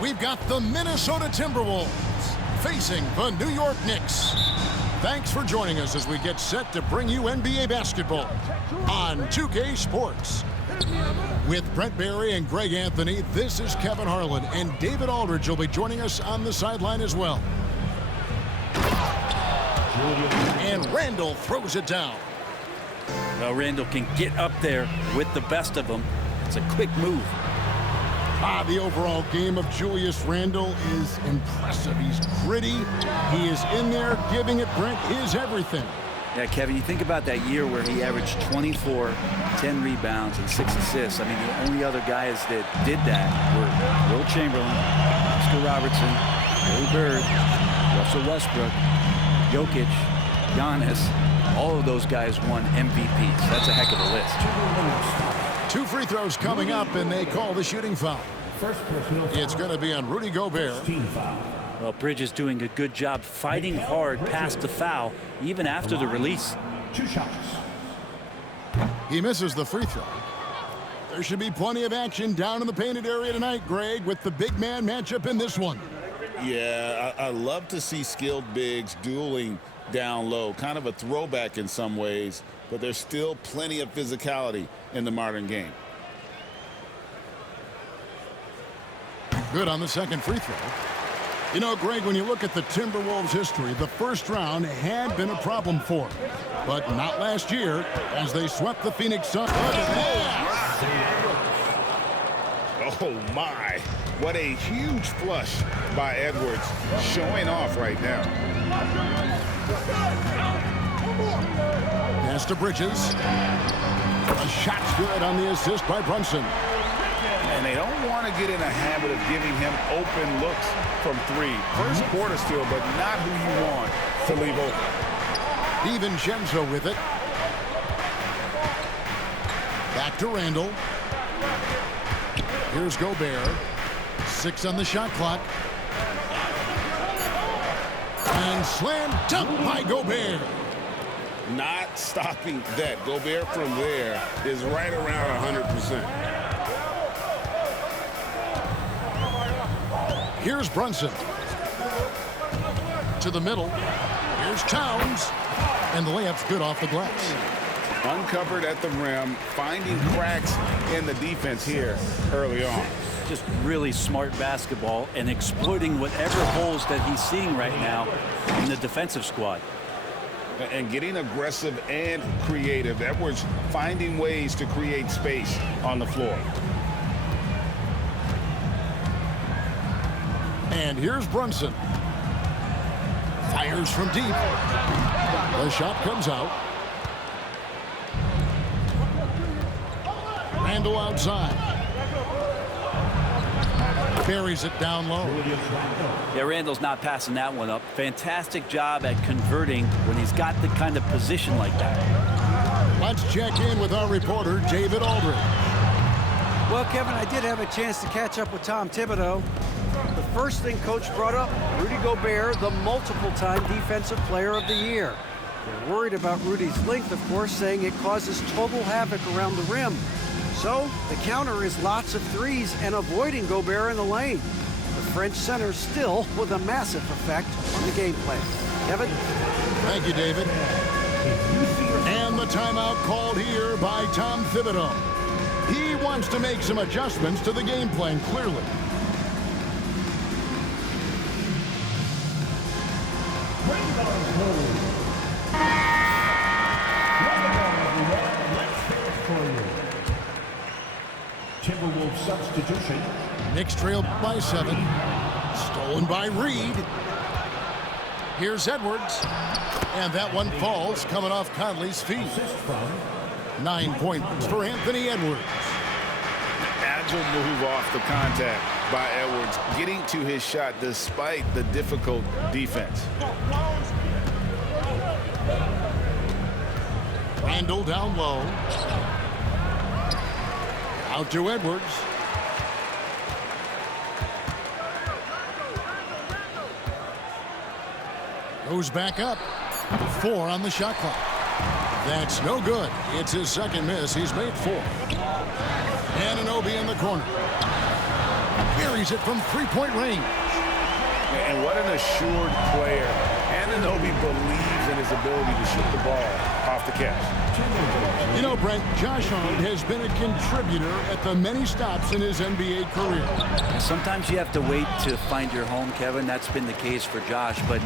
we've got the Minnesota Timberwolves facing the New York Knicks. Thanks for joining us as we get set to bring you NBA basketball on 2K Sports. With Brent Barry and Greg Anthony, this is Kevin Harlan, and David Aldridge will be joining us on the sideline as well. And Randall throws it down. Well, Randall can get up there with the best of them. It's a quick move. The overall game of Julius Randle is impressive. He's gritty. He is in there giving it, Brent, his everything. Yeah, Kevin, you think about that year where he averaged 24, 10 rebounds, and 6 assists. I mean, the only other guys that did that were Will Chamberlain, Oscar Robertson, Larry Bird, Russell Westbrook, Jokic, Giannis. All of those guys won MVPs. That's a heck of a list. 2 free throws coming up, and they call the shooting foul. It's going to be on Rudy Gobert. Well, Bridges doing a good job fighting hard past the foul, even after the release. 2 shots. He misses the free throw. There should be plenty of action down in the painted area tonight, Greg, with the big man matchup in this one. Yeah, I love to see skilled bigs dueling down low. Kind of a throwback in some ways, but there's still plenty of physicality in the modern game. Good on the second free throw. You know, Greg, when you look at the Timberwolves' history, the first round had been a problem for them. But not last year, as they swept the Phoenix Suns. Oh, my. What a huge flush by Edwards, showing off right now. Pass to Bridges. A shot's good on the assist by Brunson. And they don't want to get in a habit of giving him open looks from 3. First quarter still, but not who you want to leave open. DiVincenzo with it. Back to Randall. Here's Gobert. 6 on the shot clock. And slam dunk by Gobert. Not stopping that. Gobert from there is right around 100%. Here's Brunson. To the middle. Here's Towns. And the layup's good off the glass. Uncovered at the rim, finding cracks in the defense here early on. Just really smart basketball and exploiting whatever holes that he's seeing right now in the defensive squad. And getting aggressive and creative. Edwards finding ways to create space on the floor. And here's Brunson. Fires from deep. The shot comes out. Randall outside. Buries it down low. Yeah, Randall's not passing that one up. Fantastic job at converting when he's got the kind of position like that. Let's check in with our reporter, David Aldridge. Well, Kevin, I did have a chance to catch up with Tom Thibodeau. The first thing Coach brought up, Rudy Gobert, the multiple-time Defensive Player of the Year. They're worried about Rudy's length, of course, saying it causes total havoc around the rim. So the counter is lots of threes and avoiding Gobert in the lane. The French center still with a massive effect on the game plan. Kevin? Thank you, David. And the timeout called here by Tom Thibodeau. He wants to make some adjustments to the game plan, clearly. Timberwolves substitution. Knicks trail by 7. Stolen by Reed. Here's Edwards. And that one falls coming off Conley's feet. 9 points for Anthony Edwards. Agile move off the contact by Edwards, getting to his shot despite the difficult defense. Randall down low. Out to Edwards. Goes back up. 4 on the shot clock. That's no good. It's his second miss. He's made 4. Anunoby in the corner. buries it from three-point range. And what an assured player. Anunoby believes in his ability to shoot the ball off the catch. You know, Brent, Josh Hart has been a contributor at the many stops in his NBA career. Sometimes you have to wait to find your home, Kevin. That's been the case for Josh, but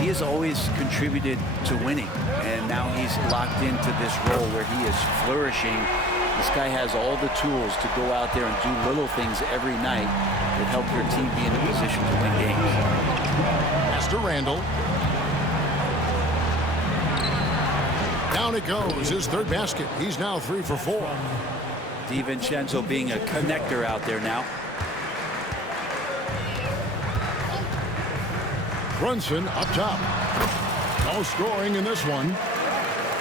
he has always contributed to winning, and now he's locked into this role where he is flourishing. This guy has all the tools to go out there and do little things every night that help your team be in a position to win games. Pass to Randall. Down it goes, his third basket. He's now 3 for 4. DiVincenzo being a connector out there now. Brunson up top. No scoring in this one.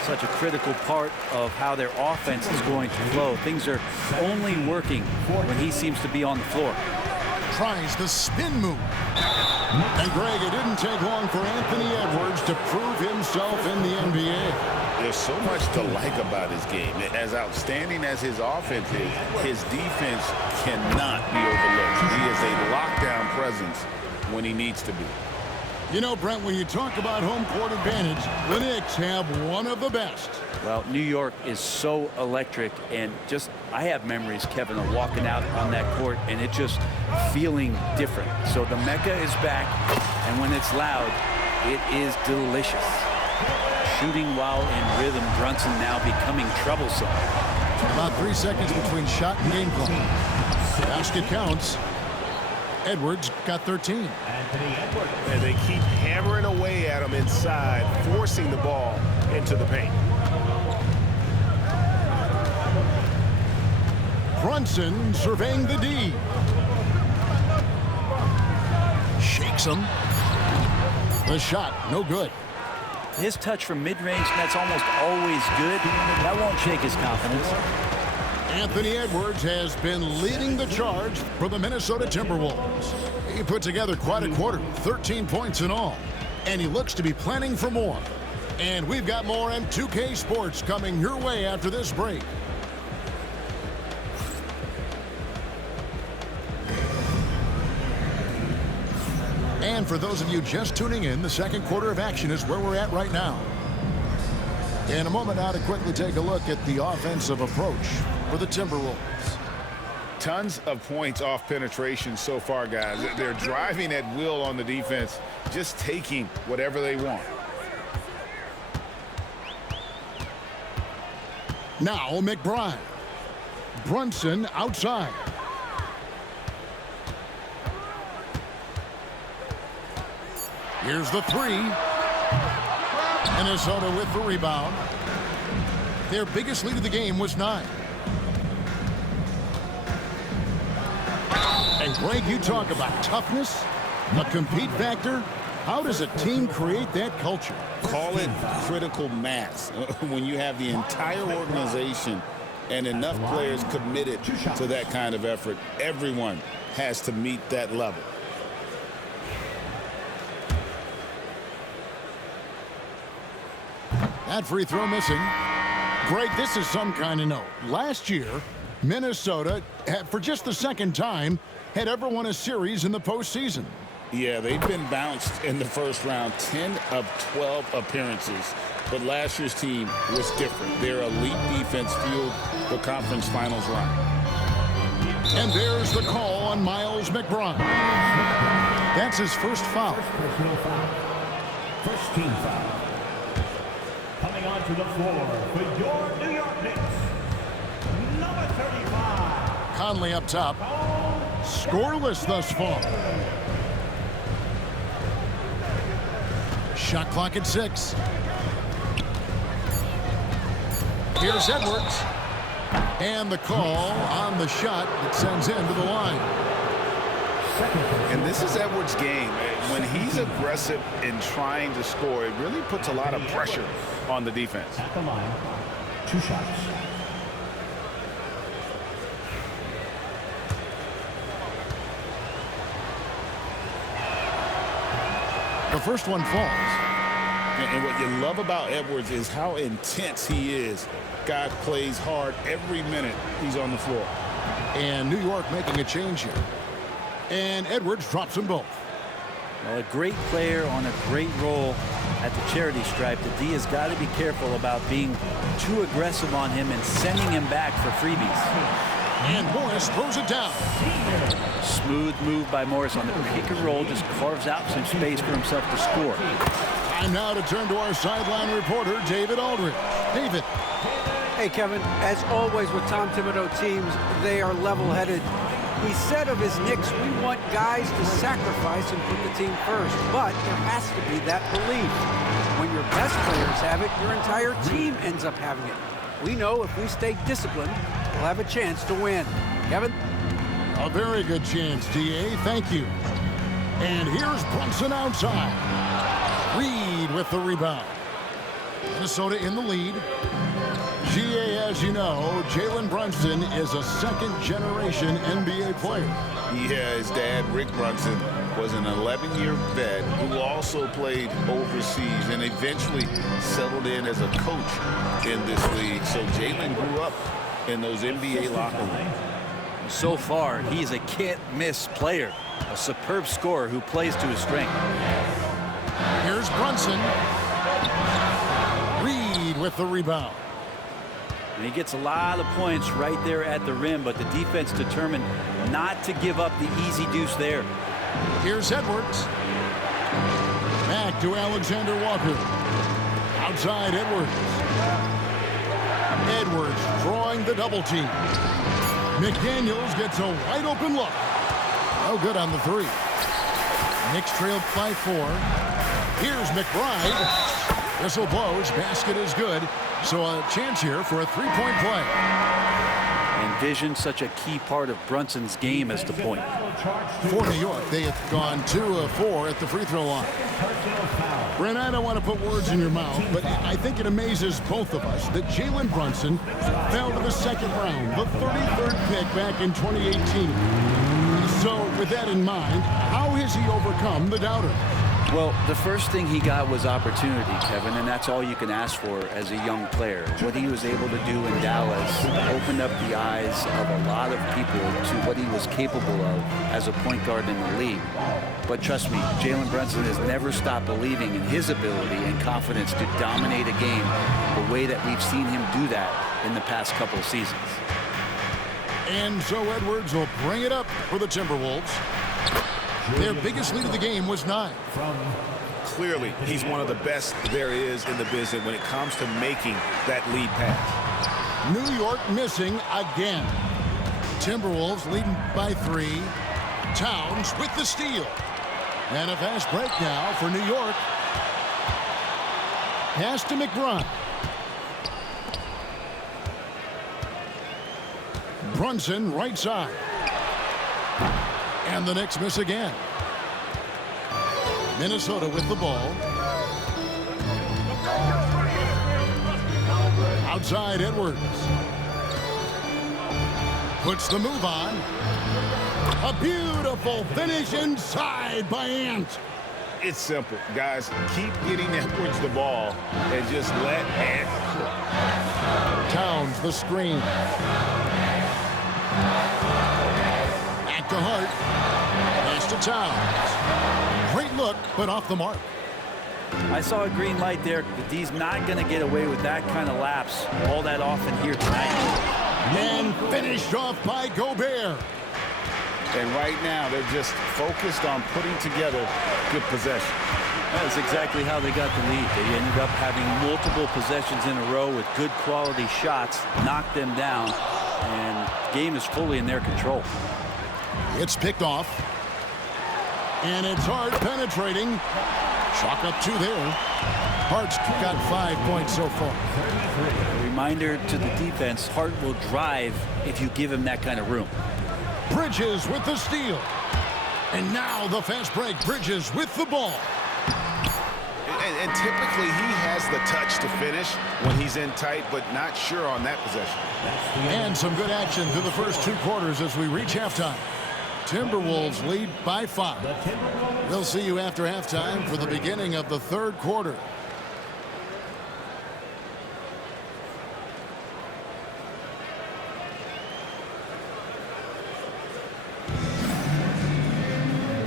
Such a critical part of how their offense is going to flow. Things are only working when he seems to be on the floor. Tries the spin move. And Greg, it didn't take long for Anthony Edwards to prove himself in the NBA. There's so much to like about his game. As outstanding as his offense is, his defense cannot be overlooked. He is a lockdown presence when he needs to be. You know, Brent, when you talk about home court advantage, the Knicks have one of the best. Well, New York is so electric, and just I have memories, Kevin, of walking out on that court and it just feeling different. So the Mecca is back, and when it's loud, it is delicious. Shooting while in rhythm, Brunson now becoming troublesome. About 3 seconds between shot and game clock. Basket counts. Edwards got 13. And they keep hammering away at him inside, forcing the ball into the paint. Brunson surveying the D. Shakes him. The shot, no good. His touch from mid-range, that's almost always good. That won't shake his confidence. Anthony Edwards has been leading the charge for the Minnesota Timberwolves. He put together quite a quarter, 13 points in all, and he looks to be planning for more. And we've got more M2K Sports coming your way after this break. And for those of you just tuning in, the second quarter of action is where we're at right now. In a moment now to quickly take a look at the offensive approach for the Timberwolves. Tons of points off penetration so far, guys. They're driving at will on the defense, just taking whatever they want. Now McBride. Brunson outside. Here's the three. Minnesota with the rebound. Their biggest lead of the game was 9. And Greg, you talk about toughness, a compete factor. How does a team create that culture? Call it critical mass. When you have the entire organization and enough players committed to that kind of effort, everyone has to meet that level. That free throw missing. Greg, this is some kind of note. Last year, Minnesota, for just the second time, had ever won a series in the postseason. Yeah, they've been bounced in the first round, 10 of 12 appearances. But last year's team was different. Their elite defense fueled the conference finals run. And there's the call on Miles McBride. That's his first foul. Personal foul. First team foul. Coming onto the floor for your New York Knicks, number 35. Conley up top. Scoreless thus far. Shot clock at 6. Here's Edwards. And the call on the shot that sends him to the line. And this is Edwards' game. When he's aggressive in trying to score, it really puts a lot of pressure on the defense. At the line, 2 shots. The first one falls. And what you love about Edwards is how intense he is. God plays hard every minute he's on the floor. And New York making a change here. And Edwards drops them both. Well, a great player on a great role at the charity stripe. The D has got to be careful about being too aggressive on him and sending him back for freebies. And Morris throws it down. Smooth move by Morris on the pick and roll. Just carves out some space for himself to score. Time now to turn to our sideline reporter, David Aldridge. David. Hey, Kevin, as always with Tom Thibodeau teams, they are level-headed. He said of his Knicks, we want guys to sacrifice and put the team first, but there has to be that belief. When your best players have it, your entire team ends up having it. We know if we stay disciplined, we'll have a chance to win. Kevin? A very good chance, D.A. Thank you. And here's Brunson outside. Reed with the rebound. Minnesota in the lead. GA, as you know, Jalen Brunson is a second-generation NBA player. Yeah, his dad, Rick Brunson, was an 11-year vet who also played overseas and eventually settled in as a coach in this league. So Jalen grew up in those NBA locker rooms. So far, he's a can't-miss player, a superb scorer who plays to his strength. Here's Brunson. Reed with the rebound. And he gets a lot of points right there at the rim, but the defense determined not to give up the easy deuce there. Here's Edwards. Back to Alexander Walker. Outside Edwards. Edwards drawing the double team. McDaniels gets a wide open look. No good on the three. Knicks trailed by 4. Here's McBride. Whistle blows. Basket is good. So a chance here for a three-point play. And vision, such a key part of Brunson's game as the point. For New York, they have gone 2 of 4 at the free throw line. Brent, I don't want to put words in your mouth, but I think it amazes both of us that Jalen Brunson fell to the second round, the 33rd pick back in 2018. So with that in mind, how has he overcome the doubters? Well, the first thing he got was opportunity, Kevin, and that's all you can ask for as a young player. What he was able to do in Dallas opened up the eyes of a lot of people to what he was capable of as a point guard in the league. But trust me, Jalen Brunson has never stopped believing in his ability and confidence to dominate a game the way that we've seen him do that in the past couple of seasons. And so Edwards will bring it up for the Timberwolves. Their biggest lead of the game was 9. Clearly, he's one of the best there is in the business when it comes to making that lead pass. New York missing again. Timberwolves leading by 3. Towns with the steal. And a fast break now for New York. Pass to McBride. Brunson right side. And the Knicks miss again. Minnesota with the ball. Outside Edwards. Puts the move on. A beautiful finish inside by Ant. It's simple, guys. Keep getting Edwards the ball and just let Ant cook. Towns the screen. Back to Hart. Pass to Towns. Great look, but off the mark. I saw a green light there. The D's not going to get away with that kind of lapse all that often here tonight. And finished off by Gobert. And right now, they're just focused on putting together good possession. That's exactly how they got the lead. They ended up having multiple possessions in a row with good quality shots, knocked them down, and the game is fully in their control. It's picked off. And it's Hart penetrating. Chalk up 2 there. Hart's got 5 points so far. A reminder to the defense, Hart will drive if you give him that kind of room. Bridges with the steal. And now the fast break. Bridges with the ball. And typically he has the touch to finish when he's in tight, but not sure on that possession. And some good action through the first 2 quarters as we reach halftime. Timberwolves lead by 5. We'll see you after halftime for the beginning of the 3rd quarter.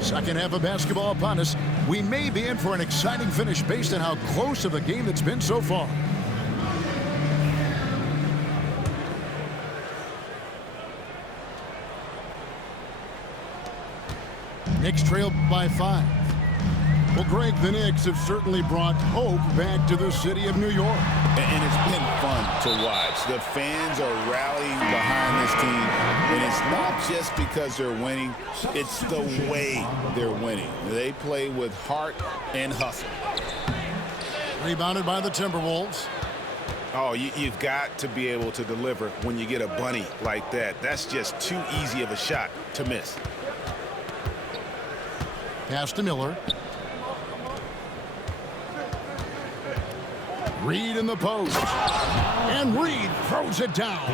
Second half of basketball upon us. We may be in for an exciting finish based on how close of a game it's been so far. Knicks trail by 5. Well, Greg, the Knicks have certainly brought hope back to the city of New York. And it's been fun to watch. The fans are rallying behind this team. And it's not just because they're winning. It's the way they're winning. They play with heart and hustle. Rebounded by the Timberwolves. Oh, you've got to be able to deliver when you get a bunny like that. That's just too easy of a shot to miss. Pass to Miller. Reed in the post. And Reed throws it down.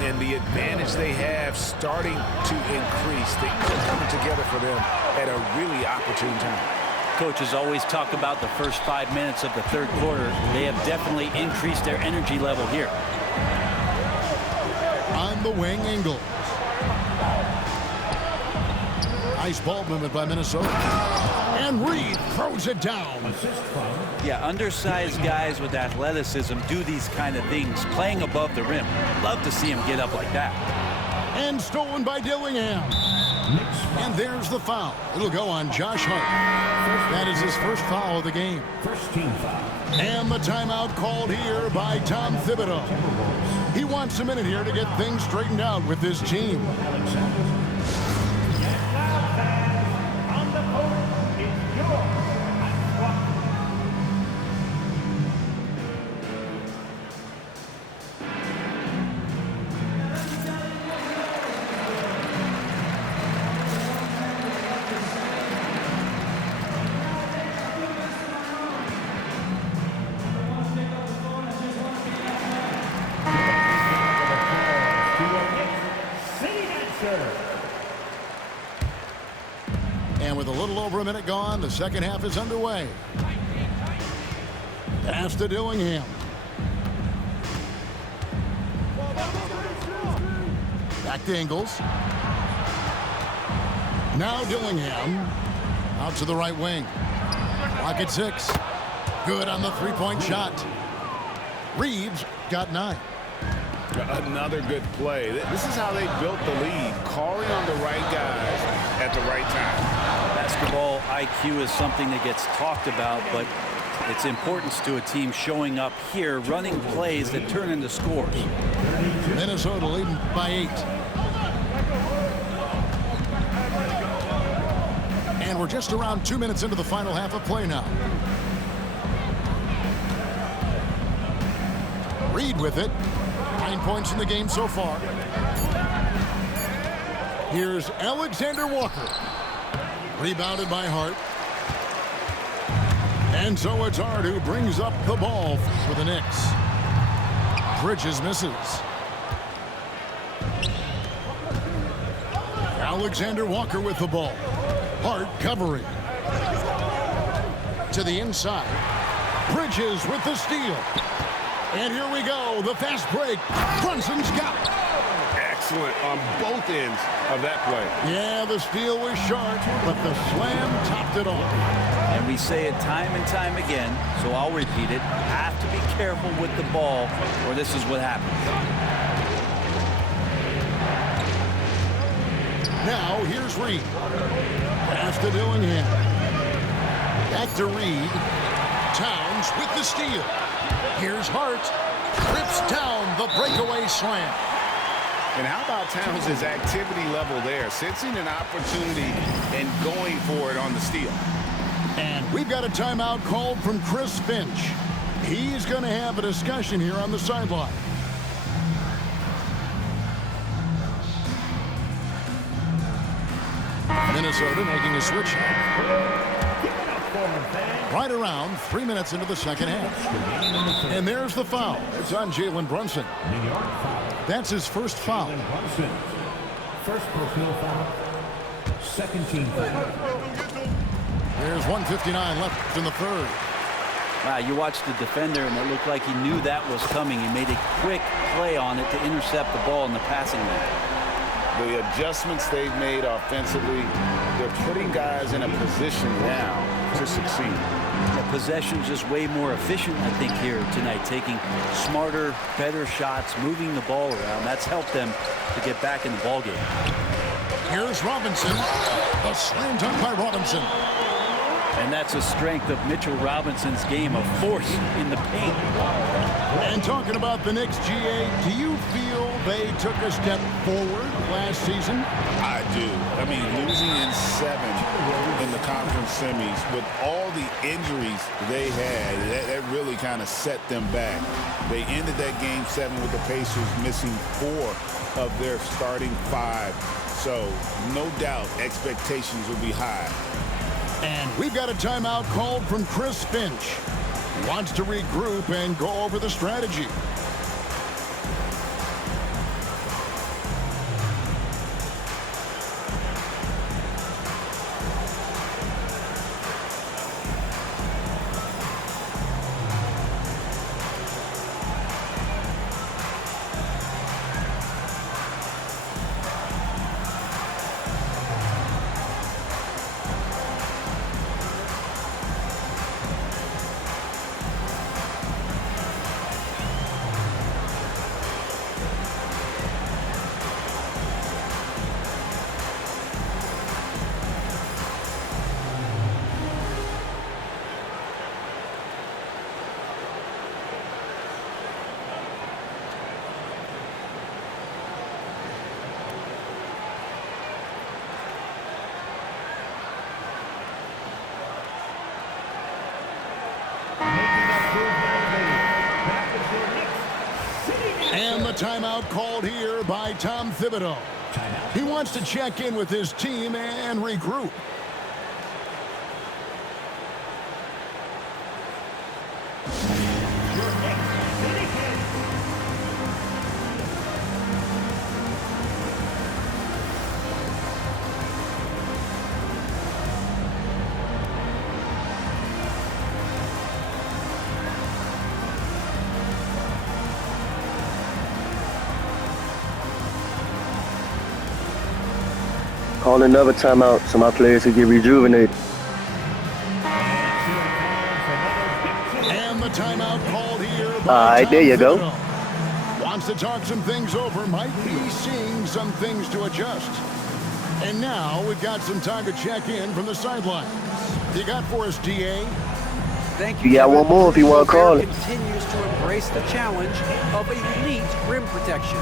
And the advantage they have starting to increase. Things are coming together for them at a really opportune time. Coaches always talk about the first 5 minutes of the third quarter. They have definitely increased their energy level here. On the wing, Ingles. Nice ball movement by Minnesota. And Reed throws it down. Yeah, undersized guys with athleticism do these kind of things, playing above the rim. Love to see him get up like that. And stolen by Dillingham. And there's the foul. It'll go on Josh Hart. That is his first foul of the game. First team foul. And the timeout called here by Tom Thibodeau. He wants a minute here to get things straightened out with his team. On the court is your And with a little over a minute gone, the second half is underway. Pass to Dillingham. Back to Ingles. Now Dillingham. Out to the right wing. Clock at 6. Good on the three-point shot. Reeves got 9. Another good play. This is how they built the lead, calling on the right guys at the right time. Basketball IQ is something that gets talked about, but its importance to a team showing up here, running plays that turn into scores. Minnesota leading by 8. And we're just around 2 minutes into the final half of play now. Reed with it. 9 points in the game so far. Here's Alexander Walker. Rebounded by Hart. And so it's Hart who brings up the ball for the Knicks. Bridges misses. Alexander Walker with the ball. Hart covering. To the inside. Bridges with the steal. And here we go, the fast break. Brunson's got it. Excellent on both ends of that play. Yeah, the steal was short, but the slam topped it off. And we say it time and time again, so I'll repeat it. Have to be careful with the ball, or this is what happens. Now, here's Reed. Pass to Dillingham. Back to Reed. Towns with the steal. Here's Hart. Rips down the breakaway slam. And how about Towns' activity level there, sensing an opportunity and going for it on the steal. And we've got a timeout called from Chris Finch. He's going to have a discussion here on the sideline. Minnesota making a switch. Right around 3 minutes into the second half. And there's the foul. It's on Jalen Brunson. That's his first foul. First personal foul. Second team foul. There's 1:59 left in the third. Wow, you watched the defender, and it looked like he knew that was coming. He made a quick play on it to intercept the ball in the passing lane. The adjustments they've made offensively They're putting guys in a position now to succeed. The possession's just way more efficient, I think, here tonight, taking smarter, better shots, moving the ball around. That's helped them to get back in the ball game. Here's Robinson. A slam dunk by Robinson. And that's a strength of Mitchell Robinson's game, of force in the paint. And talking about the Knicks, GA, do you feel they took a step forward last season? I do. I mean, losing in 7 in the conference semis with all the injuries they had, that really kind of set them back. They ended that game 7 with the Pacers missing 4 of their starting 5. So, no doubt, expectations will be high. And we've got a timeout called from Chris Finch. He wants to regroup and go over the strategy. And the timeout called here by Tom Thibodeau. He wants to check in with his team and regroup. Call another timeout so my players can get rejuvenated. And the timeout called here by All right, there you go. Wants to talk some things over, might be seeing some things to adjust. And now we've got some time to check in from the sidelines. You got for us, DA? Thank you. You got one more if you want to call it. Continues to embrace the challenge of elite rim protection.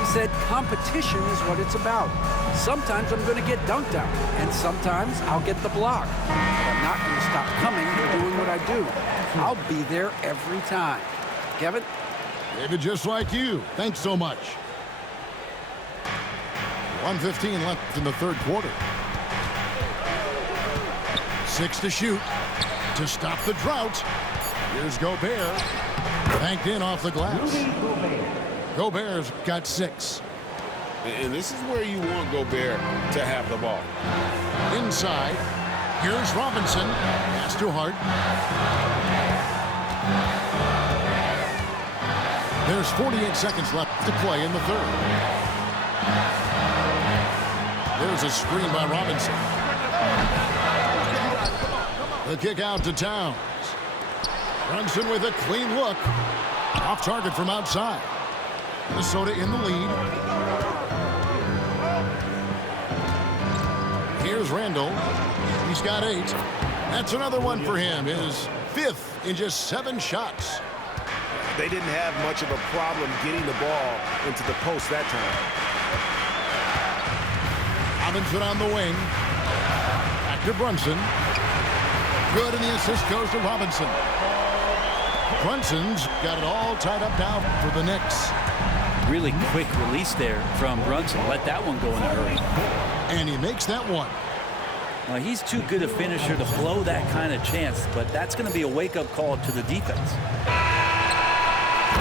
He said competition is what it's about. Sometimes I'm going to get dunked out, and sometimes I'll get the block. But I'm not going to stop coming and doing what I do. I'll be there every time. Kevin? David, just like you. Thanks so much. 1:15 left in the third quarter. 6 to shoot. To stop the drought. Here's Gobert. Banked in off the glass. Gobert's got 6. And this is where you want Gobert to have the ball. Inside. Here's Robinson. Pass to Hart. There's 48 seconds left to play in the third. There's a screen by Robinson. The kick out to Towns. Brunson with a clean look. Off target from outside. Minnesota in the lead. Here's Randall. He's got 8. That's another one for him. His 5th in just 7 shots. They didn't have much of a problem getting the ball into the post that time. Robinson on the wing. Back to Brunson. Good, and the assist goes to Robinson. Brunson's got it all tied up now for the Knicks. Really quick release there from Brunson. Let that one go in a hurry. And he makes that one. Well, he's too good a finisher to blow that kind of chance, but that's going to be a wake-up call to the defense.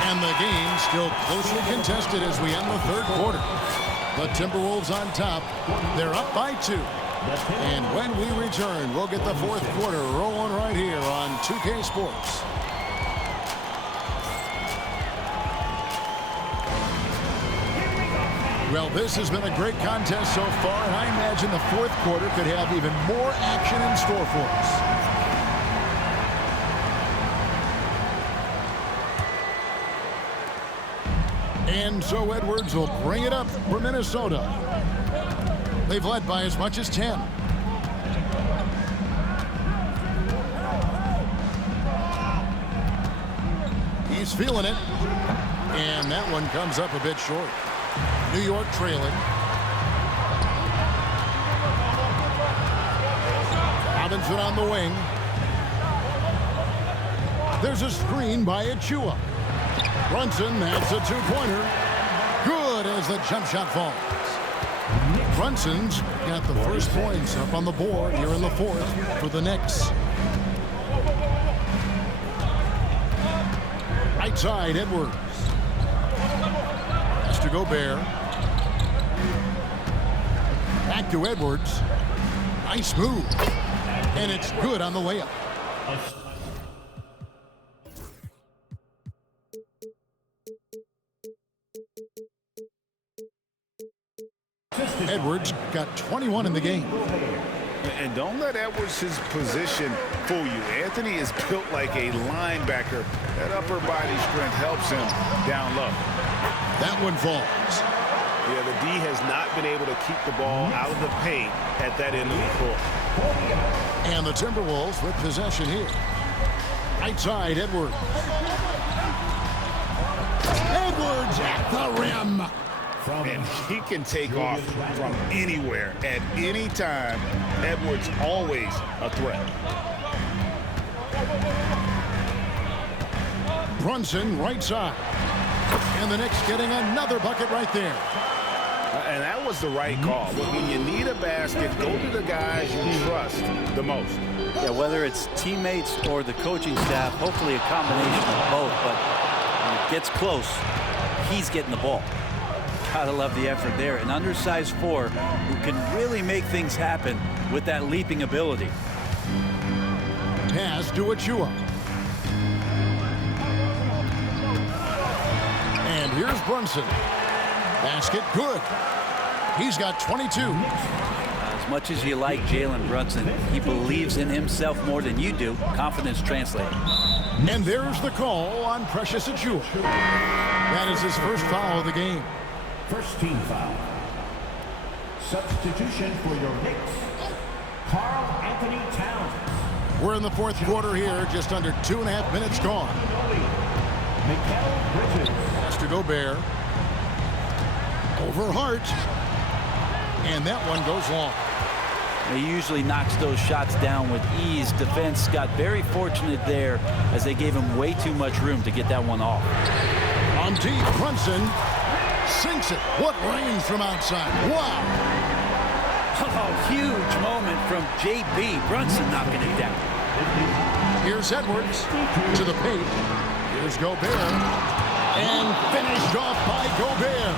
And the game still closely contested as we end the third quarter. The Timberwolves on top. They're up by 2. And when we return, we'll get the fourth quarter rolling right here on 2K Sports. Well, this has been a great contest so far, and I imagine the fourth quarter could have even more action in store for us. And so Edwards will bring it up for Minnesota. They've led by as much as 10. He's feeling it. And that one comes up a bit short. New York trailing. Robinson on the wing. There's a screen by Achua. Brunson, that's a two-pointer. Good as the jump shot falls. Brunson's got the first points up on the board here in the fourth for the Knicks. Right side, Edwards. That's to Gobert. Back to Edwards. Nice move. And it's good on the layup. Edwards got 21 in the game. And don't let Edwards' position fool you. Anthony is built like a linebacker. That upper body strength helps him down low. That one falls. Yeah, the D has not been able to keep the ball out of the paint at that end of the court. And the Timberwolves with possession here. Right side, Edwards. Edwards at the rim. And he can take off from anywhere at any time. Edwards always a threat. Brunson right side. And the Knicks getting another bucket right there. And that was the right call. When you need a basket, go to the guys you trust the most. Yeah, whether it's teammates or the coaching staff, hopefully a combination of both. But when it gets close, he's getting the ball. Gotta love the effort there. An undersized four who can really make things happen with that leaping ability. Pass to Achua. And here's Brunson. Basket good. He's got 22. As much as you like Jalen Brunson, he believes in himself more than you do. Confidence translated. And there's the call on Precious Achua. That is his first foul of the game. First team foul. Substitution for your Knicks, Karl Anthony Towns. We're in the fourth quarter here, just under 2.5 minutes gone. Pass to Gobert. Over Hart. And that one goes long. He usually knocks those shots down with ease. Defense got very fortunate there as they gave him way too much room to get that one off. On deep, Brunson sinks it. What range from outside. Wow. Oh, huge moment from J.B. Brunson knocking it down. Here's Edwards to the paint. Here's Gobert. And finished off by Gobert.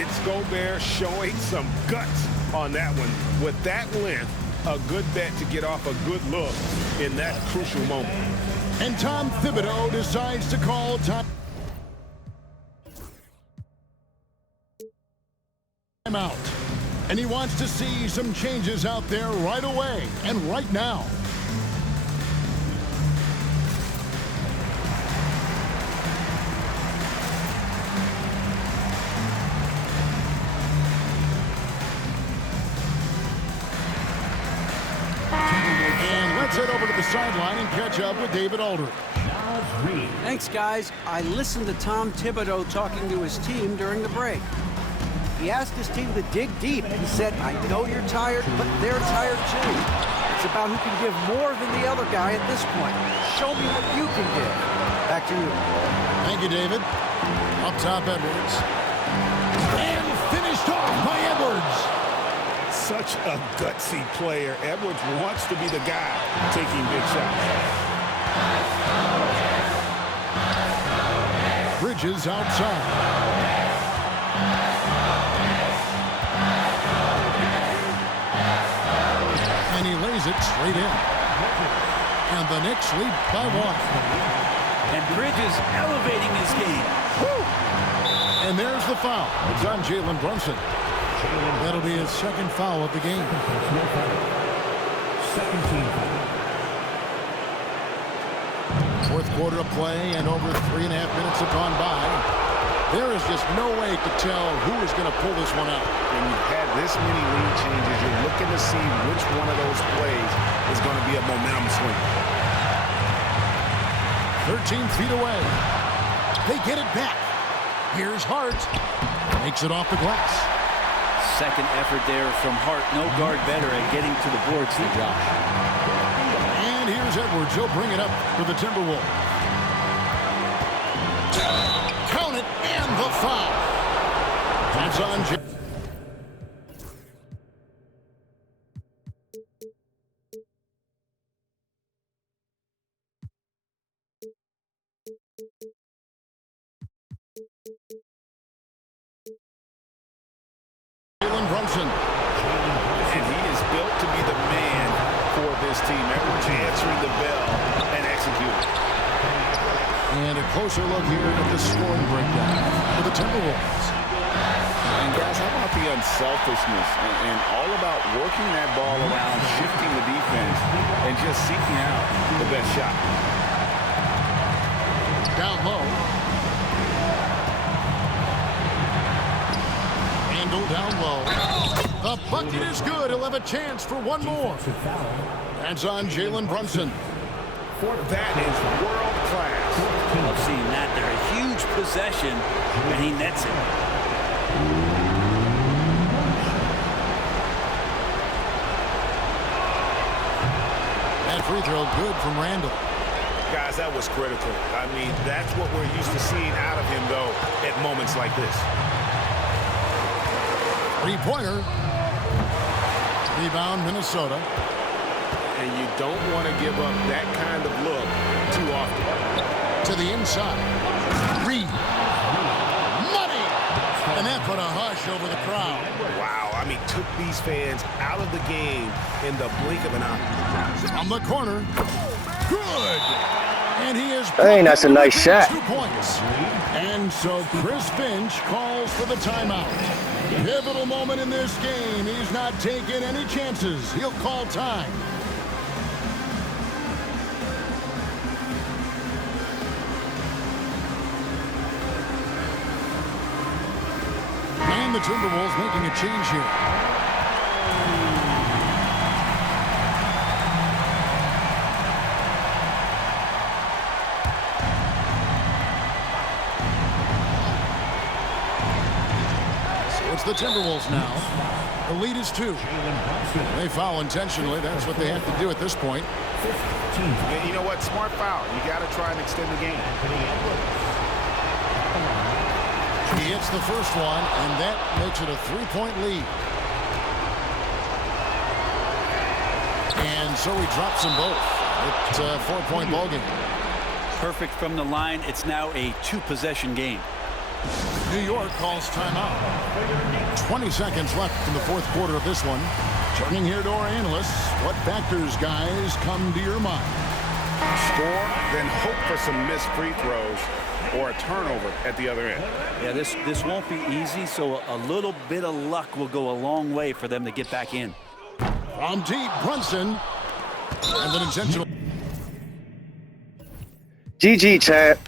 It's Gobert showing some guts on that one. With that length, a good bet to get off a good look in that crucial moment. And Tom Thibodeau decides to call time out. And he wants to see some changes out there right away and right now. And let's head over to the sideline and catch up with David Aldridge. Thanks, guys. I listened to Tom Thibodeau talking to his team during the break. He asked his team to dig deep. He said, I know you're tired, but they're tired too. It's about who can give more than the other guy at this point. Show me what you can give. Back to you. Thank you, David. Up top, Edwards. And finished off by Edwards. Such a gutsy player. Edwards wants to be the guy taking big shots. Bridges outside. And he lays it straight in. And the Knicks lead by 1. And Bridges elevating his game. Woo! And there's the foul. It's on Jalen Brunson. That'll be his second foul of the game. Second team foul. Fourth quarter of play and over 3.5 minutes have gone by. There is just no way to tell who is going to pull this one out. When you've had this many lead changes, you're looking to see which one of those plays is going to be a momentum swing. 13 feet away. They get it back. Here's Hart. Makes it off the glass. Second effort there from Hart. No guard better at getting to the boards than Josh. And here's Edwards. He'll bring it up for the Timberwolves. Count it, and the foul. That's on Jalen Brunson. And he is built to be the man for this team. Everyone's answering the bell and executing. And a closer look here at the scoring breakdown for the Timberwolves. And guys, how about the unselfishness and all about working that ball around, shifting the defense, and just seeking out the best shot. Down low. Handle down low. The bucket is good. He'll have a chance for one more. That's on Jalen Brunson. That is world class. I've seen that there. A huge possession, and he nets it. That free throw good from Randall. Guys, that was critical. I mean, that's what we're used to seeing out of him, though, at moments like this. Three-pointer. Rebound, Minnesota. And you don't want to give up that kind of look too often. To the inside. Reed. Money! And that put a hush over the crowd. Wow, I mean, took these fans out of the game in the blink of an eye. From the corner. Good! And he is... Hey, that's a nice shot. 2 points. And so Chris Finch calls for the timeout. Pivotal moment in this game. He's not taking any chances. He'll call time. And the Timberwolves making a change here. It's the Timberwolves now. The lead is 2. They foul intentionally. That's what they have to do at this point. You know what? Smart foul. You got to try and extend the game. He hits the first one, and that makes it a 3-point lead. And so he drops them both. It's a 4-point ball game. Perfect from the line. It's now a 2-possession game. New York calls timeout. 20 seconds left in the fourth quarter of this one. Turning here to our analysts. What factors, guys, come to your mind? Score, then hope for some missed free throws or a turnover at the other end. Yeah, this won't be easy, so a little bit of luck will go a long way for them to get back in. From deep, Brunson. And an intentional. GG, champ.